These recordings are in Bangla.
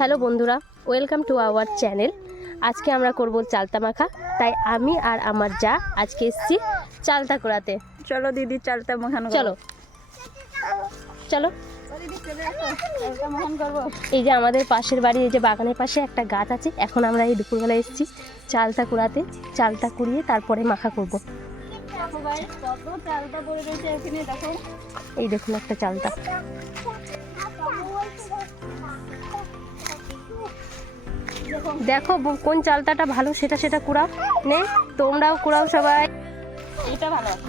হ্যালো বন্ধুরা, ওয়েলকাম টু আওয়ার চ্যানেল। আজকে আমরা করব চালতা মাখা। তাই আমি আর আমার যা আজকে এসেছি চালতা কুড়াতে। চলো দিদি চালতা মাখানো চলো চলো। এই যে আমাদের পাশের বাড়ি, এই যে বাগানের পাশে একটা গাছ আছে। এখন আমরা এই দুপুরবেলা এসেছি চালতা কুড়াতে। চালতা কুড়িয়ে তারপরে মাখা করব। এই দেখুন একটা চালতা। দেখো কোন চালতাটা ভালো সেটা কুড়াও। নে তোমরাও কুড়াও সবাই। এটা ভালো আছে।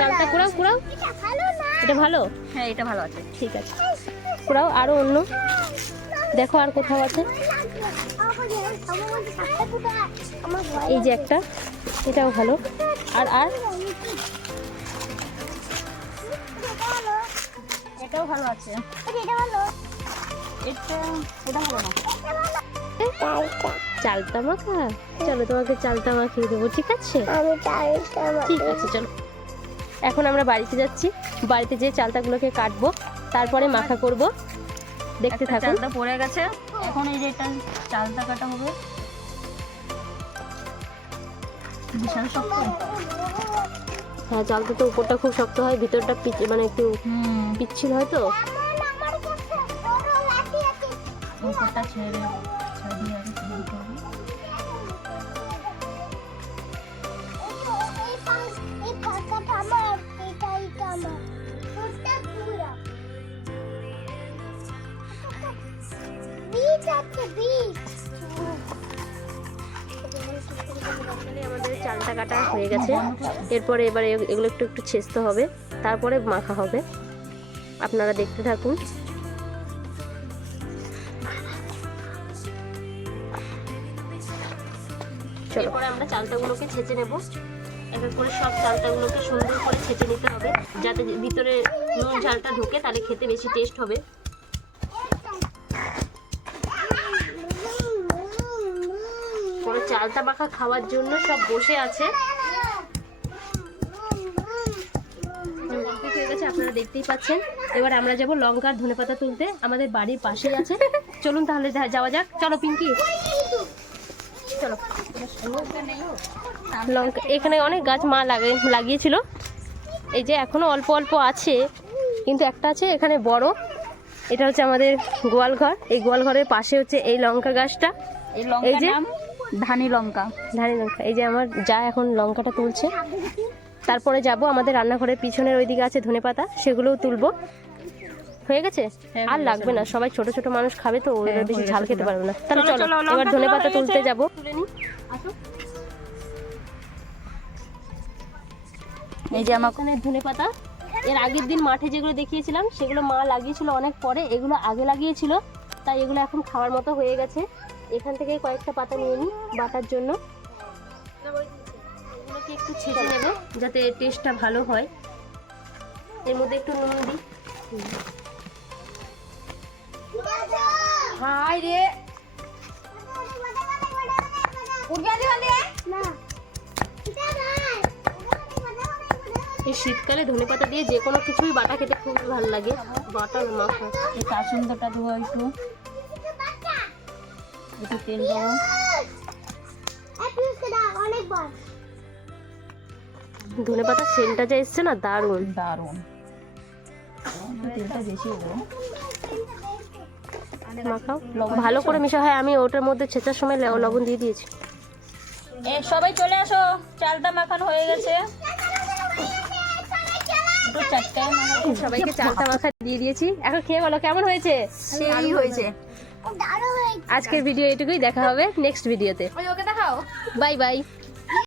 চালতা কুড়াও। এটা ভালো? হ্যাঁ এটা ভালো আছে। ঠিক আছে, কুড়াও। আরো অন্য দেখো আর কোথাও আছে। এই যে একটা, এটাও ভালো। আর আর এটাও ভালো আছে। এটা ভালো না। চালতা মাখা। চলো তোমাকে চালতা মাখিয়ে দেবো, ঠিক আছে? ঠিক আছে চলো। এখন আমরা বাড়িতে যাচ্ছি। বাড়িতে যেয়ে চালতাগুলোকে কাটবো, তারপরে মাখা করব। দেখতে থাকুন। চালতা পড়ে গেছে, এখন এই যে এটা চালতা কাটা হবে। বিশাল শক্ত। হ্যাঁ, চালতা তো উপরটা খুব শক্ত হয়, ভিতরটা মানে একটু পিচ্ছিল হয় তো। উপরটা ছেড়ে দিয়ে আমাদের চালটা কাটা হয়ে গেছে। এরপরে এবার এগুলো একটু একটু ছেঁচতে হবে, তারপরে মাখা হবে। আপনারা দেখতে থাকুন। চলো, এরপরে আমরা চালতাগুলোকে ছেঁচে নেব। এক এক করে সব চালতাগুলোকে সুন্দর করে ছেঁচে নিতে হবে, যাতে ভিতরে নুন ঝালটা ঢোকে, তাহলে খেতে বেশি টেস্ট হবে। পরে চালতা মাখা খাওয়ার জন্য সব বসে আছে। হয়ে গেছে, আপনারা দেখতেই পাচ্ছেন। এবার আমরা যাব লঙ্কার ধনেপাতা তুলতে, আমাদের বাড়ির পাশেই আছে। চলুন তাহলে যাওয়া যাক। চলো পিঙ্কি, চলো। লঙ্কা এখানে অনেক গাছ মা লাগিয়েছিল। এই যে এখনো অল্প অল্প আছে, কিন্তু একটা আছে এখানে বড়। এটা হচ্ছে আমাদের গোয়াল ঘর। এই গোয়াল ঘরের পাশে হচ্ছে এই লঙ্কা গাছটা। এই যে ধানি লঙ্কা। এই যে আমার যা এখন লঙ্কাটা তুলছে। তারপরে যাব আমাদের রান্নাঘরের পিছনের ওইদিকে আছে ধনেপাতা, সেগুলোও তুলবো। হয়ে গেছে? আর লাগবে না, সবাই ছোট ছোট মানুষ খাবে তো, ওরা বেশি ঝাল খেতে পারবে না। তাহলে চলো এবার ধনেপাতা তুলতে যাবো। এই যে আমার ধনেপাতা এর আগের দিন মাঠে যেগুলো দেখিয়েছিলাম, সেগুলো মা লাগিয়েছিল অনেক পরে। এগুলো আগে লাগিয়েছিল, তাই এগুলো এখন খাওয়ার মতো হয়ে গেছে। এখান থেকে কয়েকটা পাতা নিয়ে নিই বাটার জন্য। এগুলোকে একটু ছেঁচে নেব যাতে টেস্টটা ভালো হয়। এর মধ্যে একটু নুন দিই। হাই রে, এই শীতকালে ধনেপাতা দিয়ে যে কোনো কিছুই বাটা খেতে খুব ভালো লাগে। বাটার মাখা, এই কাসুন্দরটা দেবো, একটু তেল দেবো। ধনেপাতার সেন্টটা যা এসছে না, দারুণ দারুণ। তেলটা বেশি দেবো। মাখাও, ভালো করে মিশা হয়। আমি ওটার মধ্যে ছেঁচার সময় লবণ দিয়ে দিয়েছি। সবাই চলে আসো, চালতা মাখানো হয়ে গেছে। সবাইকে চালতা মাখা দিয়ে দিয়েছি। এখন খেয়ে বলো কেমন হয়েছে? সেই হয়েছে। আজকের ভিডিও এটুকুই, দেখা হবে নেক্সট ভিডিওতে। ওকে দেখাও। Bye bye.